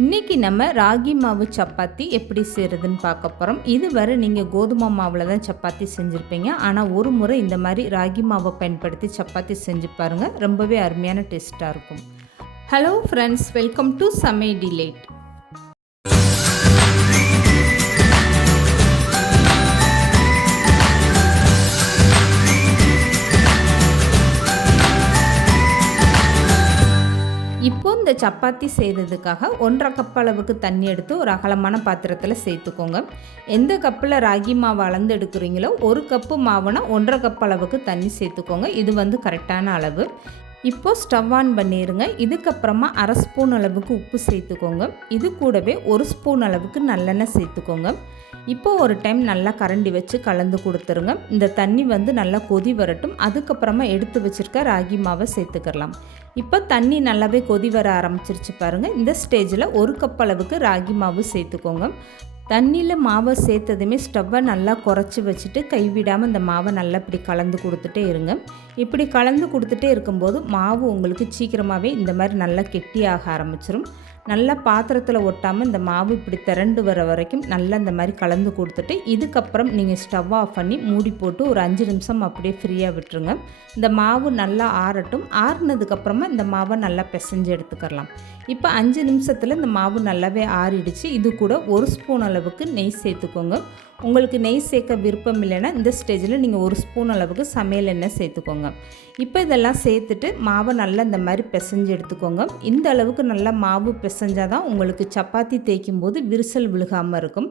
இன்றைக்கி நம்ம ராகி மாவு சப்பாத்தி எப்படி செய்கிறதுன்னு பார்க்க போகிறோம் இதுவரை நீங்கள் கோதுமை மாவில் தான் சப்பாத்தி செஞ்சுருப்பீங்க. ஆனால் ஒரு முறை இந்த மாதிரி ராகி மாவை பயன்படுத்தி சப்பாத்தி செஞ்சு பாருங்கள் ரொம்பவே அருமையான டேஸ்ட்டாக இருக்கும். Hello friends welcome to Samai delight. இந்த சப்பாத்தி செய்கிறதுக்காக ஒன்றரை கப் அளவுக்கு தண்ணி எடுத்து ஒரு அகலமான பாத்திரத்தில் சேர்த்துக்கோங்க. எந்த கப்பில் ராகி மாவு அளந்து எடுக்கிறீங்களோ ஒரு கப்பு மாவுனா ஒன்றரை கப் அளவுக்கு தண்ணி சேர்த்துக்கோங்க. இது வந்து கரெக்டான அளவு. இப்போது ஸ்டவ் ஆன் பண்ணிடுங்க இதுக்கப்புறமா அரை ஸ்பூன் அளவுக்கு உப்பு சேர்த்துக்கோங்க. இது கூடவே ஒரு ஸ்பூன் அளவுக்கு நல்லெண்ணெய் சேர்த்துக்கோங்க. இப்போ ஒரு டைம் நல்லா கரண்டி வச்சு கலந்து கொடுத்துருங்க. இந்த தண்ணி வந்து நல்லா கொதி வரட்டும். அதுக்கப்புறமா எடுத்து வச்சுருக்க ராகி மாவை சேர்த்துக்கலாம். இப்போ தண்ணி நல்லாவே கொதி வர ஆரம்பிச்சிருச்சு பாருங்கள் இந்த ஸ்டேஜில் ஒரு கப் அளவுக்கு ராகி மாவு சேர்த்துக்கோங்க. தண்ணியில் மாவை சேர்த்ததுமே ஸ்டவ்வை நல்லா குறைச்சி வச்சுட்டு கைவிடாமல் இந்த மாவை நல்லா இப்படி கலந்து கொடுத்துட்டே இருங்க. இப்படி கலந்து கொடுத்துட்டே இருக்கும்போது மாவு உங்களுக்கு சீக்கிரமாகவே இந்த மாதிரி நல்லா கெட்டியாக ஆரம்பிச்சிடும் நல்லா பாத்திரத்தில் ஒட்டாமல் இந்த மாவு இப்படி திரண்டு வர வரைக்கும் நல்லா இந்த மாதிரி கலந்து கொடுத்துட்டு இதுக்கப்புறம் நீங்கள் ஸ்டவ் ஆஃப் பண்ணி மூடி போட்டு ஒரு அஞ்சு நிமிஷம் அப்படியே ஃப்ரீயாக விட்டுருங்க. இந்த மாவு நல்லா ஆறட்டும். ஆறுனதுக்கப்புறமா இந்த மாவை நல்லா பிசைஞ்சு எடுத்துக்கலாம் இப்போ அஞ்சு நிமிஷத்தில் இந்த மாவு நல்லாவே ஆறிடுச்சு. இது கூட ஒரு ஸ்பூன் அளவுக்கு நெய் சேர்த்துக்கோங்க. உங்களுக்கு நெய் சேர்க்க விருப்பம் இல்லைன்னா இந்த ஸ்டேஜில் நீங்கள் ஒரு ஸ்பூன் அளவுக்கு சமையல் எண்ணெய் சேர்த்துக்கோங்க. இப்போ இதெல்லாம் சேர்த்துட்டு மாவை நல்லா இந்த மாதிரி பிசைஞ்சு எடுத்துக்கோங்க. இந்த அளவுக்கு நல்லா மாவு பிசைஞ்சால் தான் உங்களுக்கு சப்பாத்தி தேய்க்கும் போது விரிசல் விழுகாமல் இருக்கும்.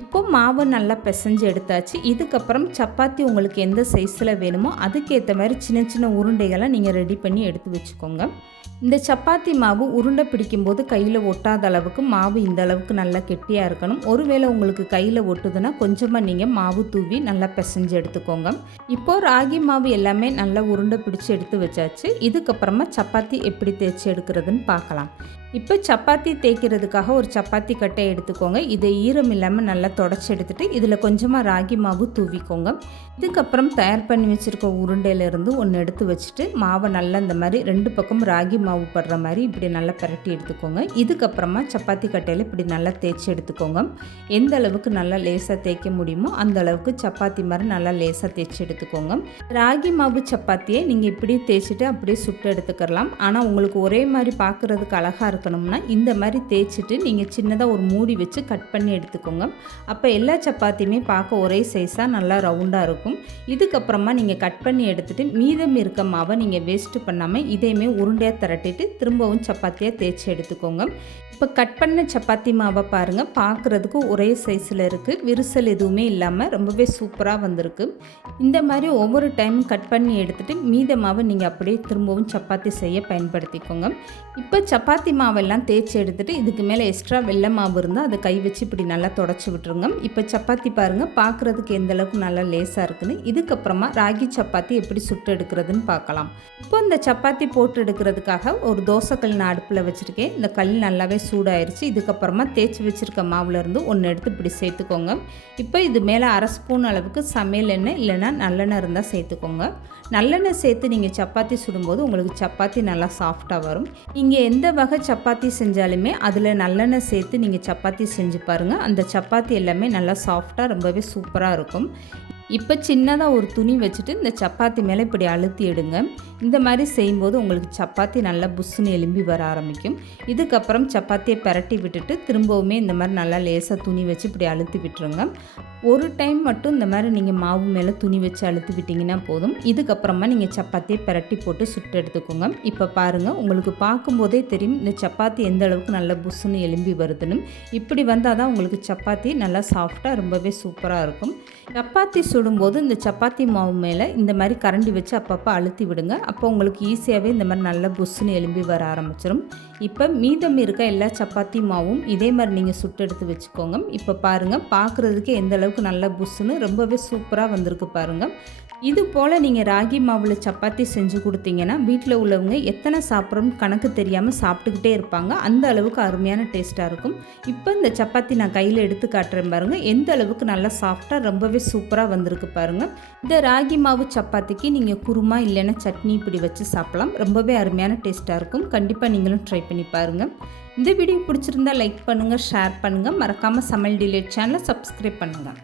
இப்போ மாவு நல்லா பிசைஞ்சு எடுத்தாச்சு. இதுக்கப்புறம் சப்பாத்தி உங்களுக்கு எந்த சைஸில் வேணுமோ அதுக்கேற்ற மாதிரி சின்ன சின்ன உருண்டைகளை நீங்கள் ரெடி பண்ணி எடுத்து வச்சுக்கோங்க. இந்த சப்பாத்தி மாவு உருண்டை பிடிக்கும்போது கையில் ஒட்டாத அளவுக்கு மாவு இந்த அளவுக்கு நல்லா கெட்டியாக இருக்கணும். ஒருவேளை உங்களுக்கு கையில் ஒட்டுதுன்னா கொஞ்சமாக நீங்கள் மாவு தூவி நல்லா பிசைஞ்சு எடுத்துக்கோங்க. இப்போது ராகி மாவு எல்லாமே நல்லா உருண்டை பிடிச்சி எடுத்து வச்சாச்சு. இதுக்கப்புறமா சப்பாத்தி எப்படி தேய்ச்சி எடுக்கிறதுன்னு பார்க்கலாம். இப்போ சப்பாத்தி தேய்க்கிறதுக்காக ஒரு சப்பாத்தி கட்டை எடுத்துக்கோங்க. இதை ஈரம் இல்லாமல் நல்லா தொடச்சி எடுத்துகிட்டு இதில் கொஞ்சமாக ராகி மாவு தூவிக்கோங்க. இதுக்கப்புறம் தயார் பண்ணி வச்சுருக்க உருண்டையிலேருந்து ஒன்று எடுத்து வச்சுட்டு மாவை நல்லா இந்த மாதிரி ரெண்டு பக்கம் ராகி மாவு படுற மாதிரி இப்படி நல்லா பரட்டி எடுத்துக்கோங்க. இதுக்கப்புறமா சப்பாத்தி கட்டையில் இப்படி நல்லா தேய்ச்சி எடுத்துக்கோங்க. எந்த அளவுக்கு நல்லா லேசாக தேய்க்க முடியுமோ அந்த அளவுக்கு சப்பாத்தி மாதிரி நல்லா லேசாக தேய்ச்சி எடுத்துக்கோங்க. ராகி மாவு சப்பாத்தியை நீங்கள் இப்படி தேய்ச்சிட்டு அப்படியே சுட்டு எடுத்துக்கலாம். ஆனால் உங்களுக்கு ஒரே மாதிரி பார்க்குறதுக்கு அழகாக இருக்கணும்னா இந்த மாதிரி தேய்ச்சிட்டு நீங்கள் சின்னதாக ஒரு மூடி வச்சு கட் பண்ணி எடுத்துக்கோங்க. அப்போ எல்லா சப்பாத்தியுமே பார்க்க ஒரே சைஸாக நல்லா ரவுண்டாக இருக்கும். இதுக்கப்புறமா நீங்கள் கட் பண்ணி எடுத்துகிட்டு மீதம் இருக்க மாவை நீங்கள் வேஸ்ட்டு பண்ணாமல் இதையுமே உருண்டையாக திரட்டி திரட்டிட்டு திரும்பவும் சப்பாத்தியாக தேய்ச்சி எடுத்துக்கோங்க. இப்போ கட் பண்ண சப்பாத்தி மாவை பாருங்கள் பார்க்குறதுக்கு ஒரே சைஸில் இருக்குது விரிசல் எதுவுமே இல்லாமல் ரொம்பவே சூப்பராக வந்திருக்கு. இந்த மாதிரி ஒவ்வொரு டைம் கட் பண்ணி எடுத்துகிட்டு மீத மாவை நீங்கள் அப்படியே திரும்பவும் சப்பாத்தி செய்ய பயன்படுத்திக்கோங்க. இப்போ சப்பாத்தி மாவெல்லாம் தேய்ச்சி எடுத்துகிட்டு இதுக்கு மேலே எக்ஸ்ட்ரா வெள்ளை மாவு இருந்தால் அதை கை வச்சு இப்படி நல்லா தொடச்சி விட்டுருங்க. இப்போ சப்பாத்தி பாருங்கள் பார்க்குறதுக்கு எந்த அளவுக்கு நல்லா லேசாக இருக்குன்னு. இதுக்கப்புறமா ராகி சப்பாத்தி எப்படி சுட்டு எடுக்கிறதுன்னு பார்க்கலாம் இப்போ இந்த சப்பாத்தி போட்டு எடுக்கிறதுக்காக ஒரு தோசைக்கல் நான் அடுப்பில் வச்சுருக்கேன். இந்த கல் நல்லாவே சூடாயிருச்சு. இதுக்கப்புறமா தேய்ச்சி வச்சுருக்க மாவுலேருந்து ஒன்று எடுத்து இப்படி சேர்த்துக்கோங்க. இப்போ இது மேலே அரை ஸ்பூன் அளவுக்கு சமையல் எண்ணெய் இல்லைன்னா நல்லெண்ணெய் இருந்தால் சேர்த்துக்கோங்க. நல்லெண்ணெய் சேர்த்து நீங்கள் சப்பாத்தி சுடும்போது உங்களுக்கு சப்பாத்தி நல்லா சாஃப்டாக வரும். நீங்கள் எந்த வகை சப்பாத்தி செஞ்சாலுமே அதில் நல்லெண்ணெய் சேர்த்து நீங்கள் சப்பாத்தி செஞ்சு பாருங்கள் அந்த சப்பாத்தி எல்லாமே நல்லா சாஃப்டாக ரொம்பவே சூப்பராக இருக்கும். இப்போ சின்னதாக ஒரு துணி வச்சுட்டு இந்த சப்பாத்தி மேலே இப்படி அழுத்தி எடுங்க. இந்த மாதிரி செய்யும்போது உங்களுக்கு சப்பாத்தி நல்லா புஷ்ஷுன்னு எலும்பி வர ஆரம்பிக்கும். இதுக்கப்புறம் சப்பாத்தியை பரட்டி விட்டுட்டு திரும்பவுமே இந்த மாதிரி நல்லா லேசாக துணி வச்சு இப்படி அழுத்தி விட்டுருங்க. ஒரு டைம் மட்டும் இந்த மாதிரி நீங்கள் மாவு மேலே துணி வச்சு அழுத்தி விட்டிங்கன்னா போதும். இதுக்கப்புறமா நீங்கள் சப்பாத்தியை பரட்டி போட்டு சுட்டு எடுத்துக்கோங்க. இப்போ பாருங்கள் உங்களுக்கு பார்க்கும்போதே தெரியும் இந்த சப்பாத்தி எந்த அளவுக்கு நல்லா புஷ்ஷுன்னு எலும்பி வருதுன்னு. இப்படி வந்தால் தான் உங்களுக்கு சப்பாத்தி நல்லா சாஃப்டாக ரொம்பவே சூப்பராக இருக்கும். சப்பாத்தி சுடும்போது இந்த சப்பாத்தி மாவு மேலே இந்த மாதிரி கரண்டி வச்சு அப்பப்போ அழுத்தி விடுங்க. அப்போ உங்களுக்கு ஈஸியாகவே இந்த மாதிரி நல்லா புஷ்ஷுன்னு எலும்பி வர ஆரம்பிச்சிடும் இப்போ மீதம் இருக்க எல்லா சப்பாத்தி மாவும் இதே மாதிரி நீங்கள் சுட்டு எடுத்து வச்சுக்கோங்க. இப்போ பாருங்கள் பார்க்குறதுக்கு எந்த அளவுக்கு நல்ல புஷ்ஷுன்னு ரொம்பவே சூப்பராக வந்திருக்கு பாருங்கள் இது போல் நீங்கள் ராகி மாவில் சப்பாத்தி செஞ்சு கொடுத்தீங்கன்னா வீட்டில் உள்ளவங்க எத்தனை சாப்பிட்றோம்னு கணக்கு தெரியாமல் சாப்பிட்டுக்கிட்டே இருப்பாங்க. அந்த அளவுக்கு அருமையான டேஸ்ட்டாக இருக்கும். இப்போ இந்த சப்பாத்தி நான் கையில் எடுத்து காட்டுறேன் பாருங்கள் எந்த அளவுக்கு நல்லா சாஃப்டாக ரொம்பவே சூப்பராக வந்திருக்கு பாருங்கள் இந்த ராகி மாவு சப்பாத்திக்கு நீங்கள் குருமா இல்லைன்னா சட்னி இப்படி வச்சு சாப்பிடலாம். ரொம்பவே அருமையான டேஸ்ட்டாக இருக்கும். கண்டிப்பாக நீங்களும் ட்ரை பண்ணி பாருங்கள் இந்த வீடியோ பிடிச்சிருந்தா லைக் பண்ணுங்கள் ஷேர் பண்ணுங்கள் மறக்காமல் சமையல் டிலேட் சேனலை சப்ஸ்கிரைப் பண்ணுங்கள்